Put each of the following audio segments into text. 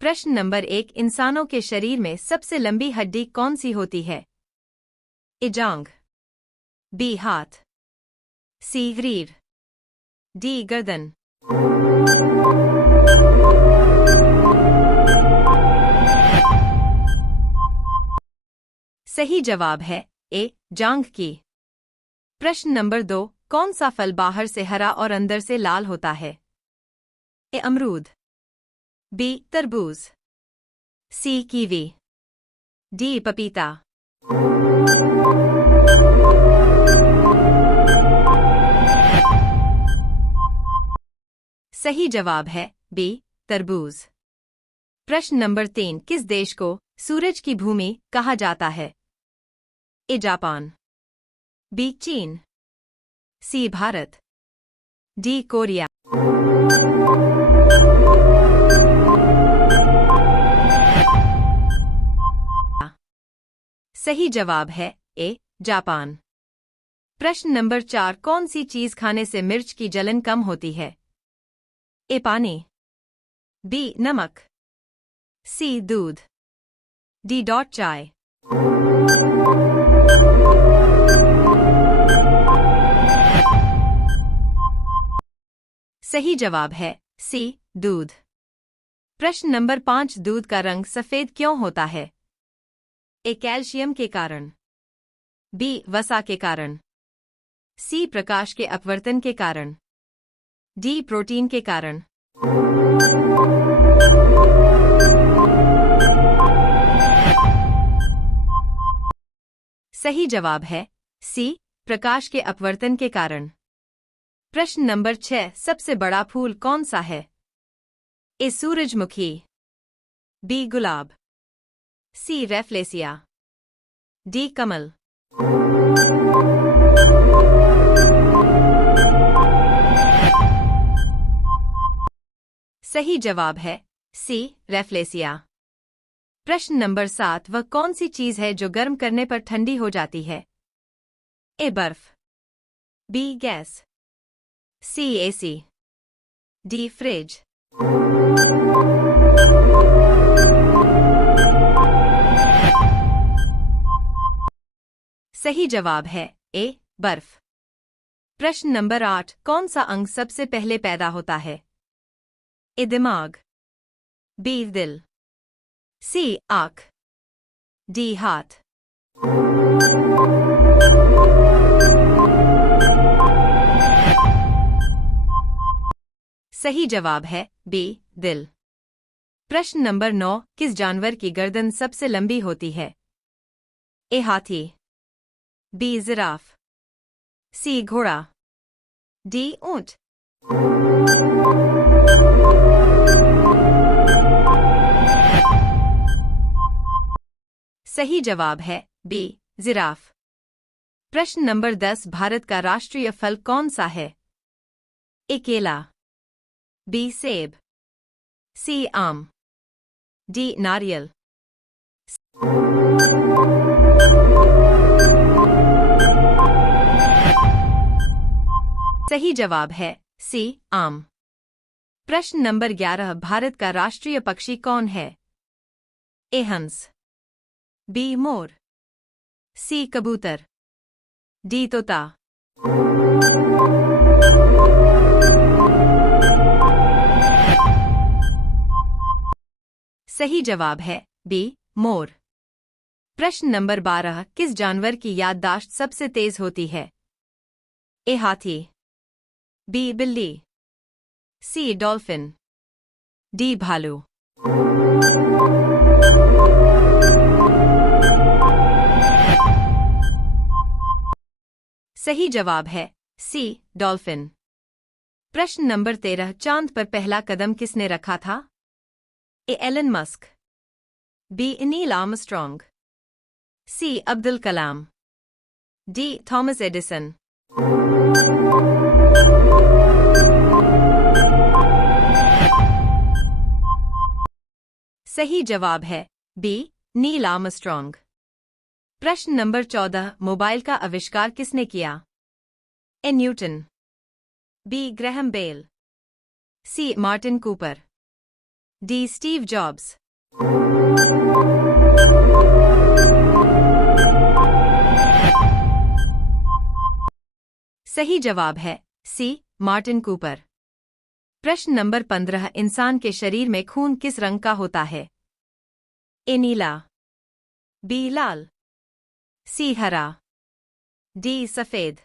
प्रश्न नंबर 1, इंसानों के शरीर में सबसे लंबी हड्डी कौन सी होती है? ए जांघ, बी हाथ, सी रीढ़, डी गर्दन। सही जवाब है ए जांघ की। प्रश्न नंबर 2, कौन सा फल बाहर से हरा और अंदर से लाल होता है? ए अमरूद, बी तरबूज, सी कीवी, डी पपीता। सही जवाब है बी तरबूज। प्रश्न नंबर 3, किस देश को सूरज की भूमि कहा जाता है? ए जापान, बी चीन, सी भारत, डी कोरिया। सही जवाब है ए जापान। प्रश्न नंबर 4, कौन सी चीज खाने से मिर्च की जलन कम होती है? ए पानी, बी नमक, सी दूध, डी चाय। सही जवाब है सी दूध। प्रश्न नंबर 5, दूध का रंग सफेद क्यों होता है? ए कैल्शियम के कारण, बी वसा के कारण, सी प्रकाश के अपवर्तन के कारण, डी प्रोटीन के कारण। सही जवाब है सी प्रकाश के अपवर्तन के कारण। प्रश्न नंबर 6, सबसे बड़ा फूल कौन सा है? ए सूरजमुखी, बी गुलाब, सी रेफ्लेसिया, डी कमल। सही जवाब है सी रेफ्लेसिया। प्रश्न नंबर 7, वह कौन सी चीज है जो गर्म करने पर ठंडी हो जाती है? ए बर्फ, बी गैस, सी एसी, डी फ्रिज। सही जवाब है ए बर्फ। प्रश्न नंबर 8, कौन सा अंग सबसे पहले पैदा होता है? ए दिमाग, बी दिल, सी आँख, डी हाथ। सही जवाब है बी दिल। प्रश्न नंबर 9, किस जानवर की गर्दन सबसे लंबी होती है? ए हाथी, बी जिराफ, सी घोड़ा, डी ऊंट। सही जवाब है बी जिराफ। प्रश्न नंबर 10, भारत का राष्ट्रीय फल कौन सा है? ए केला, बी सेब, सी आम, डी नारियल। सही जवाब है सी आम। प्रश्न नंबर 11, भारत का राष्ट्रीय पक्षी कौन है? ए हंस, बी मोर, सी कबूतर, डी तोता। सही जवाब है बी मोर। प्रश्न नंबर 12, किस जानवर की याददाश्त सबसे तेज होती है? ए हाथी, बी बिल्ली, सी डॉल्फिन, डी भालू। सही जवाब है सी डॉल्फिन। प्रश्न नंबर 13, चांद पर पहला कदम किसने रखा था? A Elon Musk, B Neil Armstrong, C Abdul Kalam, D Thomas Edison. सही जवाब है बी नील आर्मस्ट्रॉन्ग। प्रश्न नंबर 14, मोबाइल का आविष्कार किसने किया? A Newton, B Graham Bell, C Martin Cooper, D Steve Jobs. सही जवाब है सी मार्टिन कूपर। प्रश्न नंबर 15 इंसान के शरीर में खून किस रंग का होता है? ए नीला, बी लाल, सी हरा, डी सफेद।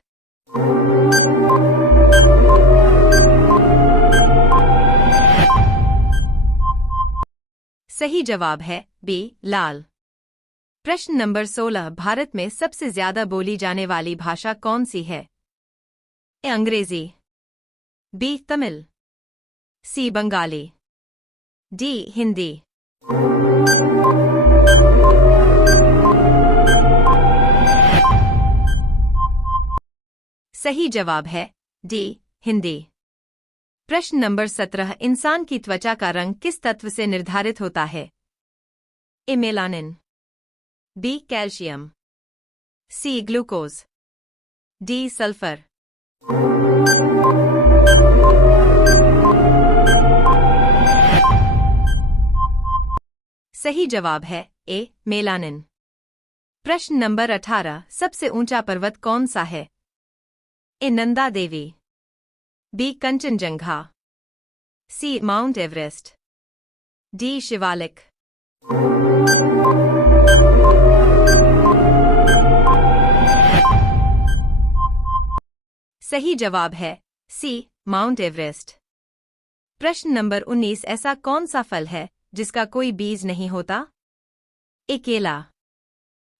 सही जवाब है बी लाल। प्रश्न नंबर 16 भारत में सबसे ज्यादा बोली जाने वाली भाषा कौन सी है? ए अंग्रेजी, बी तमिल, सी बंगाली, डी हिंदी। सही जवाब है डी हिंदी। प्रश्न नंबर 17 इंसान की त्वचा का रंग किस तत्व से निर्धारित होता है? A melanin, B calcium, C glucose, D sulphur. सही जवाब है ए मेलानिन। प्रश्न नंबर 18 सबसे ऊंचा पर्वत कौन सा है? ए नंदा देवी, बी कंचनजंगा, सी माउंट एवरेस्ट, डी शिवालिक। सही जवाब है सी माउंट एवरेस्ट। प्रश्न नंबर 19 ऐसा कौन सा फल है जिसका कोई बीज नहीं होता? ए केला,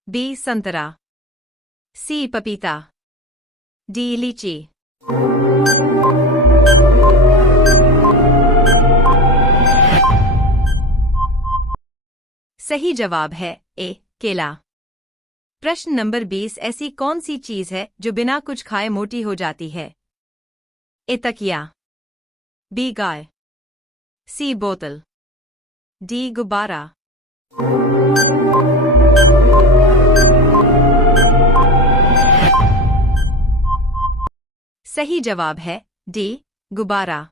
बी संतरा, सी पपीता, डी लीची। सही जवाब है ए केला। प्रश्न नंबर 20 ऐसी कौन सी चीज है जो बिना कुछ खाए मोटी हो जाती है? ए तकिया, बी गाय, सी बोतल, डी गुब्बारा। सही जवाब है डी गुब्बारा।